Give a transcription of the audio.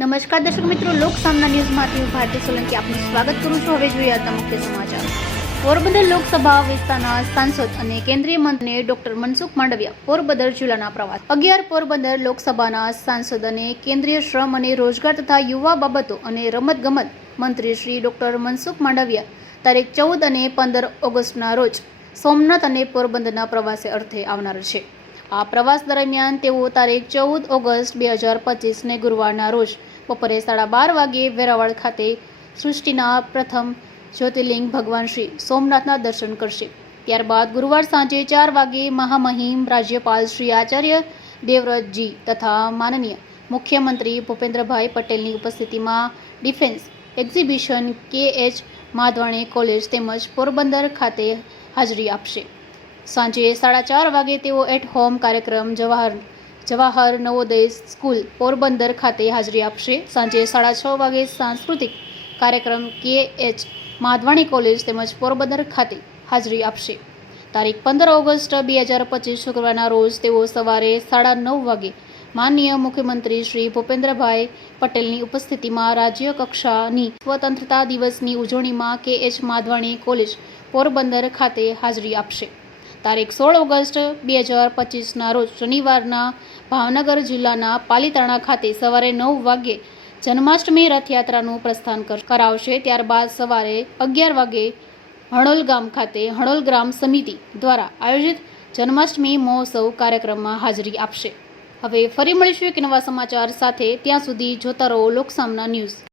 નમસ્કાર દર્શક મિત્રો, લોક સામના ન્યૂઝમાંથી હું ભારતી સોલંકી આપનું સ્વાગત કરું છું. હવે જોઈએ આજના મુખ્ય સમાચાર. પોરબંદર લોકસભા વિસ્તારના સાંસદ અને કેન્દ્રીય મંત્રી ડોક્ટર મનસુખ માંડવિયા પોરબંદર જિલ્લાના પ્રવાસ. અગિયાર પોરબંદર લોકસભાના સાંસદ અને કેન્દ્રીય શ્રમ અને રોજગાર તથા યુવા બાબતો અને રમતગમત મંત્રી શ્રી ડોક્ટર મનસુખ માંડવિયા તારીખ ચૌદ અને પંદર ઓગસ્ટના રોજ સોમનાથ અને પોરબંદરના પ્રવાસે અર્થે આવનાર છે. આ પ્રવાસ દરમિયાન તેઓ તારીખ ચૌદ ઓગસ્ટ બે હજાર પચીસને ગુરુવારના રોજ બપોરે સાડા બાર વાગ્યે વેરાવળ ખાતે સૃષ્ટિના પ્રથમ જ્યોતિર્લિંગ ભગવાન શ્રી સોમનાથના દર્શન કરશે. ત્યારબાદ ગુરુવાર સાંજે ચાર વાગ્યે મહામહિમ રાજ્યપાલ શ્રી આચાર્ય દેવવ્રતજી તથા માનનીય મુખ્યમંત્રી ભૂપેન્દ્રભાઈ પટેલની ઉપસ્થિતિમાં defence exhibition K H Madhvani college તેમજ પોરબંદર ખાતે હાજરી આપશે. સાંજે સાડા ચાર વાગે તેઓ એટ હોમ કાર્યક્રમ જવાહર જવાહર નવોદય સ્કૂલ પોરબંદર ખાતે હાજરી આપશે. સાંજે સાડા છ વાગે સાંસ્કૃતિક કાર્યક્રમ કે એચ માધવાણી કોલેજ તેમજ પોરબંદર ખાતે હાજરી આપશે. તારીખ પંદર ઓગસ્ટ બે હજાર પચીસ શુક્રવારના રોજ તેઓ સવારે સાડા નવ વાગે માનનીય મુખ્યમંત્રી શ્રી ભૂપેન્દ્રભાઈ પટેલની ઉપસ્થિતિમાં રાજ્ય કક્ષાની સ્વતંત્રતા દિવસની ઉજવણીમાં કે એચ માધવાણી કોલેજ પોરબંદર ખાતે હાજરી આપશે. તારીખ સોળ ઓગસ્ટ બે હજાર પચીસના રોજ શનિવારના ભાવનગર જિલ્લાના પાલીતાણા ખાતે સવારે નવ વાગ્યે જન્માષ્ટમી રથયાત્રાનું પ્રસ્થાન કરાવશે. ત્યારબાદ સવારે અગિયાર વાગે હણોલ ગામ ખાતે હણોલ ગ્રામ સમિતિ દ્વારા આયોજિત જન્માષ્ટમી મહોત્સવ કાર્યક્રમમાં હાજરી આપશે. હવે ફરી મળીશું એક નવા સમાચાર સાથે. ત્યાં સુધી જોતા રહો લોકસામના ન્યૂઝ.